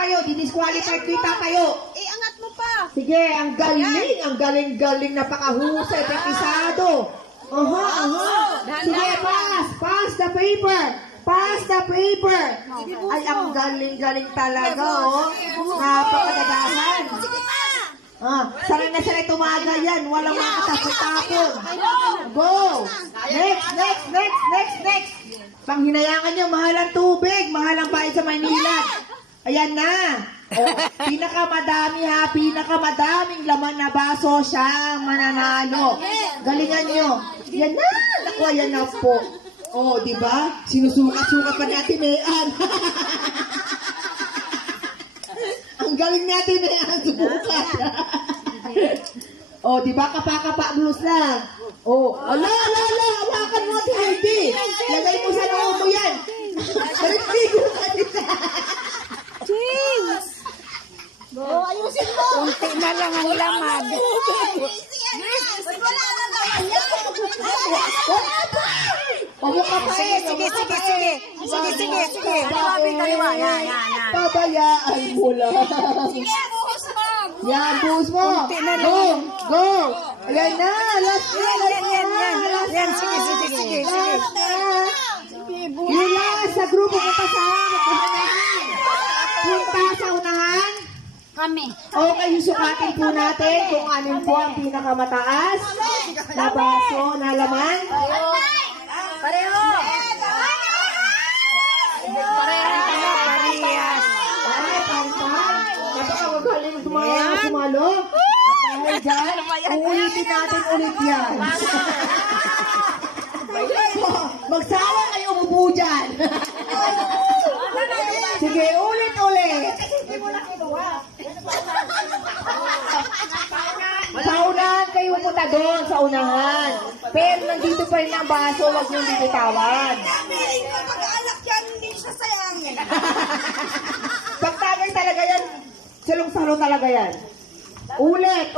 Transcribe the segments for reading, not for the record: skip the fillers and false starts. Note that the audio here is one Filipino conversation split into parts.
tatayo. Di-disqualified ko yung tatayo. Angat mo pa. Sige, ang galing. Ang galing-galing. Napakahusay. Praktisado. Sige, pass. Pass the paper. Pass the paper. Ay, ang galing-galing talaga, oh. Napakadagahan. Sanay na sanay tumaga yan. Walang makatapon-tapon. Go. Next. Panghinayangan nyo, mahal ang tubig. Mahal ang bahay sa Maynila. Ayan na. Pinakamadaming laman na baso siya mananalo. Galingan nyo. Yan na. Naku, yan na po. Di ba? Sinusukat-sukat pa natin, Mayan. Ang galing natin, Mayan. Subukan. Di ba? Kapa-kapa blues lang. Ala. Hawakan mo, Ate Heidi. Lagay mo sa loob mo yan. Narinig ka nila. James! Ayusin mo! Kunti na lang ang laman. Wala na naman yan! Sige. Pabayaan mo lang. Sige, buhos mo! Yan, buhos mo. Go. Ayan na. Last na. Yan, sige. Yung last sa grupo ko pa sa punta sa unahan. Kami. Okay, susukatin po natin kung anong po ang pinakamataas na baso na laman. Pareho! Parehas. Ay, pangpang. Napakagaling sumalo. At dahil dyan, uulitin natin ulit yan. Magsawa kayo umupo dyan. Sige, ulit. Sa unahan kayo pumunta doon, sa unahan. Pero nandito pa rin ang baso, huwag niyong bibitawan. Mag-aalak yan, hindi siya sayang. Pagtagay talaga yan, salong-salo talaga yan. Ulit.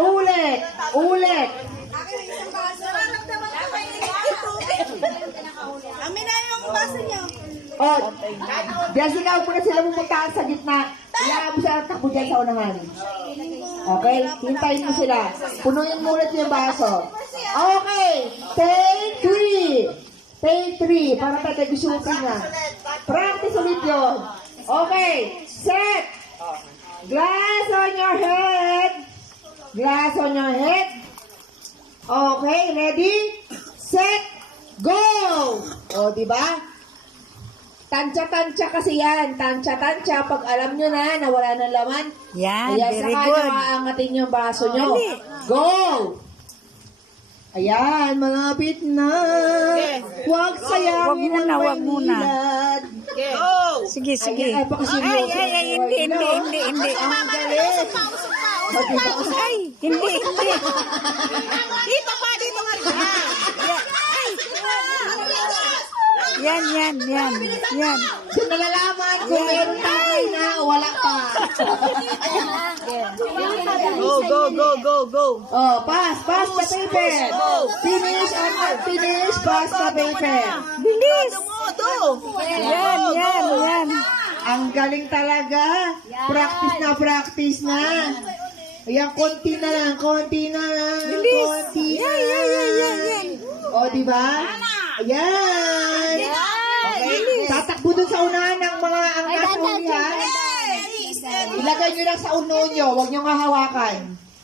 Akin ang isang baso. Amin na yung baso niyo. Jessica, huwag mo na sila pumuntaan sa gitna. Ilaan mo sila takbo dyan sa unahan. Okay? Hintayin mo sila. Punuin mo ulit yung baso. Okay. Take 3. Para tayo gusutin na. Practice ulit yun. Okay. Set. Glass on your head. Okay. Ready? Set. Go! Diba? Tansya kasi yan. Tansya. Pag alam nyo na wala ng laman, Yan, ayan, very saka good. nyo aangatin yung baso nyo. Dali. Go! Ayan, malapit na. Huwag sayangin ang Wag muna. Maynilad. Sige. Ayan, napakaseryoso. Ay, hindi. Ang galing. Ay, hindi. Dito pa, dito nga rin. Yan. So, nalalaman kung meron tayo na o wala pa. Go. Pass the paper. Finish or not finish, pass the paper. Bilis. Yan. Ang galing talaga. Practice na. Ayan, konti na lang. Bilis. Yan. Diba? Ayan. Okay. Tatakbo dun sa unahan ng mga ang nasa hulihan. Ilagay nyo lang sa uno nyo. Huwag nyo nga hawakan.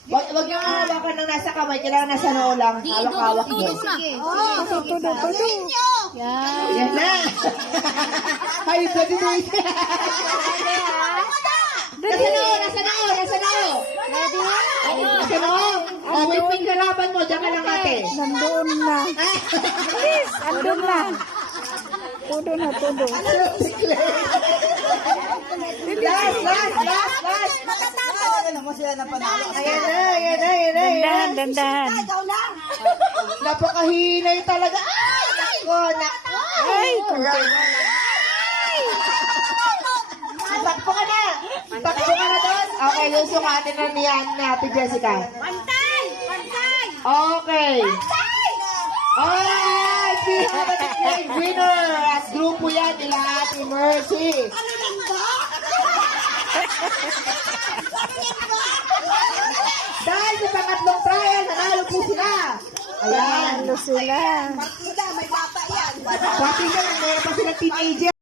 Huwag nyo nga hawakan ng nasa kamay. Kailangan nasa noo lang. Hawak-hawak nyo. Yan na. Ay, pwede mo ito. Nasa noo. Nasa noo. Wait, kalaban mo. Diyan ka lang ate. Nandoon na. Bilis. Andun na. Todo na. Last. Ayan na. Dandahan. Napakahinay talaga. Nako. Ay, Takbo ka na doon. Okay, yung sukatin na niyan ni Ate Jessica. Pantay! Okay. Alright, we have a great winner at grupo yan nila Ate Mercy. Dahil sa pangatlong trial, nanalo po sila. Ayan. Ano sila? Partida, may bata yan. Pati na, meron pa silang teenager.